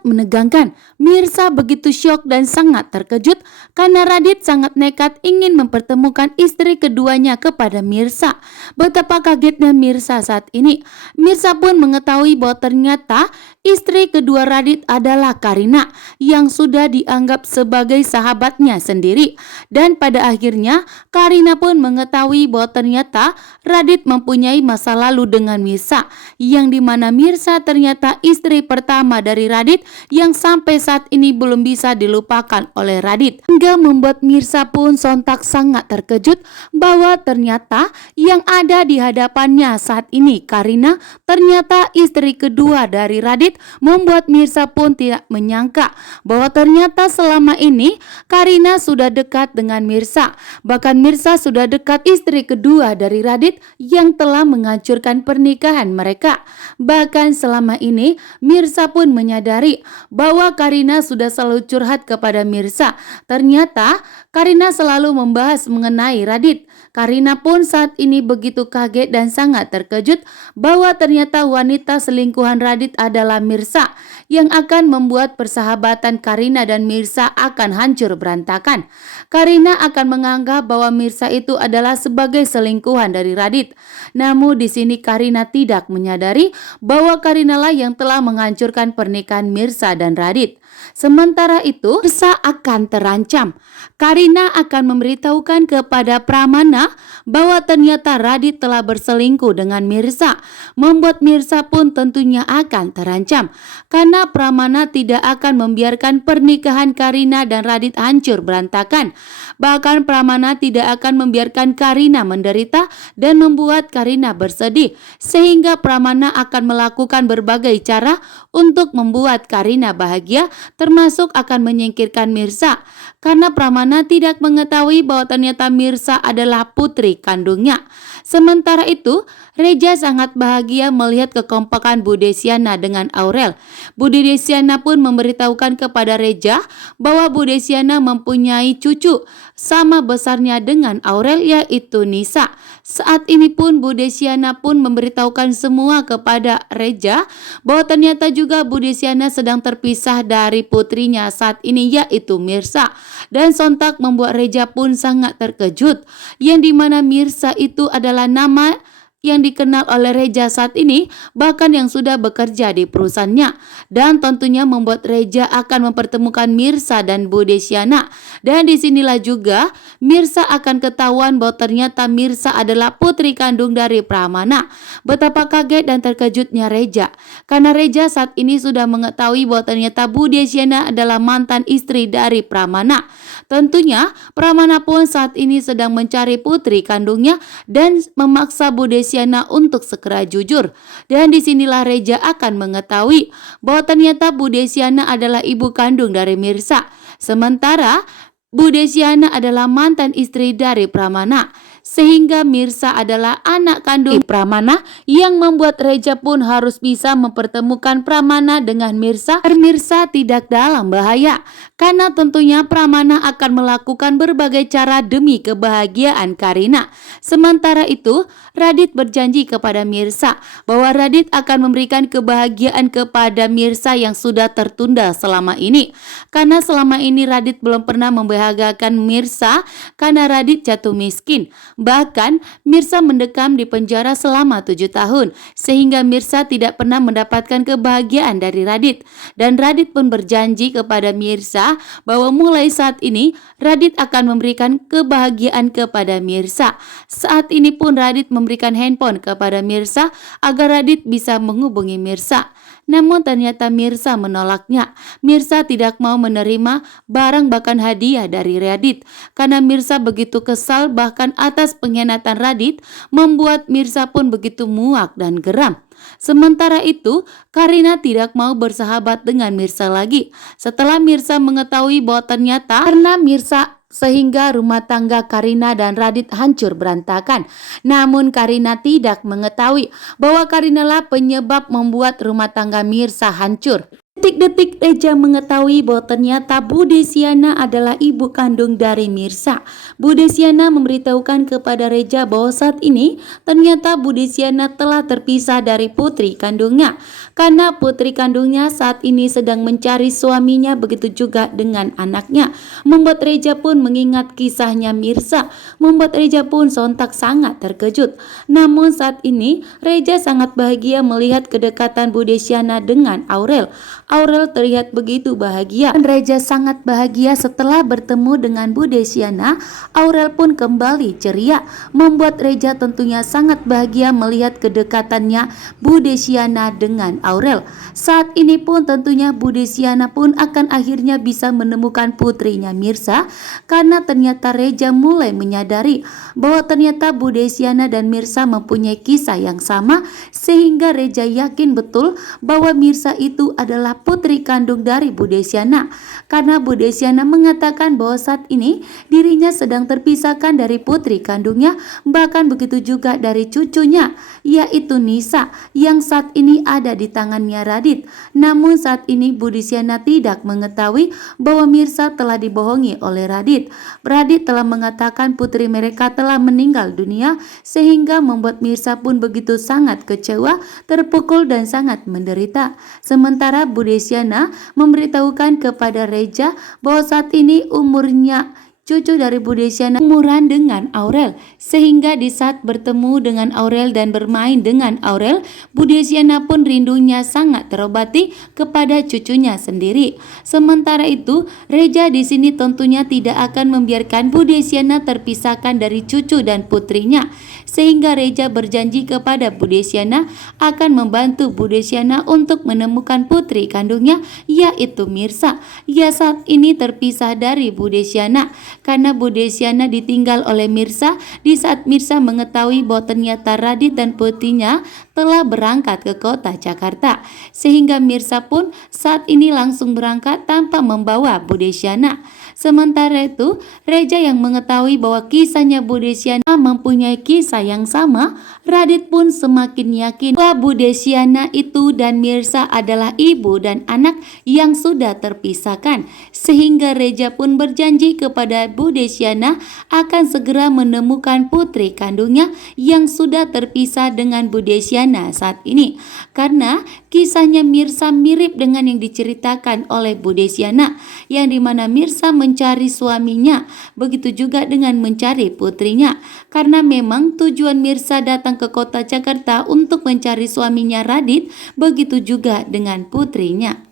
sangat menegangkan. Mirsa begitu syok dan sangat terkejut karena Radit sangat nekat ingin mempertemukan istri keduanya kepada Mirsa. Betapa kagetnya Mirsa saat ini. Mirsa pun mengetahui bahwa ternyata istri kedua Radit adalah Karina yang sudah dianggap sebagai sahabatnya sendiri. Dan pada akhirnya Karina pun mengetahui bahwa ternyata Radit mempunyai masa lalu dengan Mirsa, yang dimana Mirsa ternyata istri pertama dari Radit yang sampai saat ini belum bisa dilupakan oleh Radit. Hingga membuat Mirsa pun sontak sangat terkejut bahwa ternyata yang ada di hadapannya saat ini Karina ternyata istri kedua dari Radit. Membuat Mirsa pun tidak menyangka bahwa ternyata selama ini Karina sudah dekat dengan Mirsa. Bahkan Mirsa sudah dekat istri kedua dari Radit yang telah menghancurkan pernikahan mereka. Bahkan selama ini Mirsa pun menyadari bahwa Karina sudah selalu curhat kepada Mirsa. Ternyata Karina selalu membahas mengenai Radit. Karina pun saat ini begitu kaget dan sangat terkejut bahwa ternyata wanita selingkuhan Radit adalah Mirsa, yang akan membuat persahabatan Karina dan Mirsa akan hancur berantakan. Karina akan menganggap bahwa Mirsa itu adalah sebagai selingkuhan dari Radit. Namun di sini Karina tidak menyadari bahwa Karina lah yang telah menghancurkan pernikahan Mirsa dan Radit. Sementara itu, Mirsa akan terancam. Karina akan memberitahukan kepada Pramana bahwa ternyata Radit telah berselingkuh dengan Mirsa. Membuat Mirsa pun tentunya akan terancam, karena Pramana tidak akan membiarkan pernikahan Karina dan Radit hancur berantakan. Bahkan Pramana tidak akan membiarkan Karina menderita dan membuat Karina bersedih, sehingga Pramana akan melakukan berbagai cara untuk membuat Karina bahagia, termasuk akan menyingkirkan Mirsa, karena Pramana tidak mengetahui bahwa ternyata Mirsa adalah putri kandungnya. Sementara itu, Reja sangat bahagia melihat kekompakan Bu Desiana dengan Aurel. Bu Desiana pun memberitahukan kepada Reja bahwa Bu Desiana mempunyai cucu sama besarnya dengan Aurel, yaitu Nisa. Saat ini pun Bu Desiana pun memberitahukan semua kepada Reja bahwa ternyata juga Bu Desiana sedang terpisah dari putrinya saat ini, yaitu Mirsa. Dan sontak membuat Reja pun sangat terkejut, yang dimana Mirsa itu adalah nama yang dikenal oleh Reja saat ini, bahkan yang sudah bekerja di perusahaannya. Dan tentunya membuat Reja akan mempertemukan Mirsa dan Bu Desiana. Dan disinilah juga Mirsa akan ketahuan bahwa ternyata Mirsa adalah putri kandung dari Pramana. Betapa kaget dan terkejutnya Reja, karena Reja saat ini sudah mengetahui bahwa ternyata Bu Desiana adalah mantan istri dari Pramana. Tentunya Pramana pun saat ini sedang mencari putri kandungnya dan memaksa Bu Desiana untuk segera jujur. Dan disinilah Reja akan mengetahui bahwa ternyata Bu Desiana adalah ibu kandung dari Mirsa. Sementara Bu Desiana adalah mantan istri dari Pramana, sehingga Mirsa adalah anak kandung Pramana, yang membuat Reja pun harus bisa mempertemukan Pramana dengan Mirsa agar Mirsa tidak dalam bahaya, karena tentunya Pramana akan melakukan berbagai cara demi kebahagiaan Karina. Sementara itu, Radit berjanji kepada Mirsa bahwa Radit akan memberikan kebahagiaan kepada Mirsa yang sudah tertunda selama ini, karena selama ini Radit belum pernah membahagiakan Mirsa karena Radit jatuh miskin. Bahkan Mirsa mendekam di penjara selama 7 tahun, sehingga Mirsa tidak pernah mendapatkan kebahagiaan dari Radit. Dan Radit pun berjanji kepada Mirsa bahwa mulai saat ini Radit akan memberikan kebahagiaan kepada Mirsa. Saat ini pun Radit memberikan handphone kepada Mirsa agar Radit bisa menghubungi Mirsa. Namun ternyata Mirsa menolaknya. Mirsa tidak mau menerima barang bahkan hadiah dari Radit, karena Mirsa begitu kesal bahkan atas pengkhianatan Radit, membuat Mirsa pun begitu muak dan geram. Sementara itu, Karina tidak mau bersahabat dengan Mirsa lagi. Setelah Mirsa mengetahui bahwa ternyata karena Mirsa sehingga rumah tangga Karina dan Radit hancur berantakan. Namun Karina tidak mengetahui bahwa Karina lah penyebab membuat rumah tangga Mirsa hancur. Detik-detik Reja mengetahui bahwa ternyata Bu Desiana adalah ibu kandung dari Mirsa. Bu Desiana memberitahukan kepada Reja bahwa saat ini ternyata Bu Desiana telah terpisah dari putri kandungnya. Karena putri kandungnya saat ini sedang mencari suaminya, begitu juga dengan anaknya. Membuat Reja pun mengingat kisahnya Mirsa. Membuat Reja pun sontak sangat terkejut. Namun saat ini Reja sangat bahagia melihat kedekatan Bu Desiana dengan Aurel. Aurel terlihat begitu bahagia dan Reja sangat bahagia setelah bertemu dengan Bu Desiana. Aurel pun kembali ceria, membuat Reja tentunya sangat bahagia melihat kedekatannya Bu Desiana dengan Aurel. Saat ini pun tentunya Bu Desiana pun akan akhirnya bisa menemukan putrinya Mirsa, karena ternyata Reja mulai menyadari bahwa ternyata Bu Desiana dan Mirsa mempunyai kisah yang sama, sehingga Reja yakin betul bahwa Mirsa itu adalah putri kandung dari Bu Desiana, karena Bu Desiana mengatakan bahwa saat ini dirinya sedang terpisahkan dari putri kandungnya, bahkan begitu juga dari cucunya yaitu Nisa yang saat ini ada di tangannya Radit. Namun saat ini Bu Desiana tidak mengetahui bahwa Mirsa telah dibohongi oleh Radit. Radit telah mengatakan putri mereka telah meninggal dunia, sehingga membuat Mirsa pun begitu sangat kecewa, terpukul dan sangat menderita. Sementara Bu Desiana memberitahukan kepada Reja bahwa saat ini umurnya cucu dari Bu Desiana umuran dengan Aurel, sehingga di saat bertemu dengan Aurel dan bermain dengan Aurel, Bu Desiana pun rindunya sangat terobati kepada cucunya sendiri. Sementara itu, Reja di sini tentunya tidak akan membiarkan Bu Desiana terpisahkan dari cucu dan putrinya, sehingga Reja berjanji kepada Bu Desiana akan membantu Bu Desiana untuk menemukan putri kandungnya yaitu Mirsa. Ia saat ini terpisah dari Bu Desiana karena Bu Desiana ditinggal oleh Mirsa di saat Mirsa mengetahui bahwa ternyata Radit dan putrinya telah berangkat ke kota Jakarta, sehingga Mirsa pun saat ini langsung berangkat tanpa membawa Bu Desiana. Sementara itu, Reja yang mengetahui bahwa kisahnya Bu Desiana mempunyai kisah yang sama, Radit pun semakin yakin bahwa Bu Desiana itu dan Mirsa adalah ibu dan anak yang sudah terpisahkan, sehingga Reja pun berjanji kepada Bu Desiana akan segera menemukan putri kandungnya yang sudah terpisah dengan Bu Desiana saat ini, karena kisahnya Mirsa mirip dengan yang diceritakan oleh Bu Desiana, yang dimana Mirsa mencari suaminya, begitu juga dengan mencari putrinya, karena memang tujuan Mirsa datang ke kota Jakarta untuk mencari suaminya Radit, begitu juga dengan putrinya.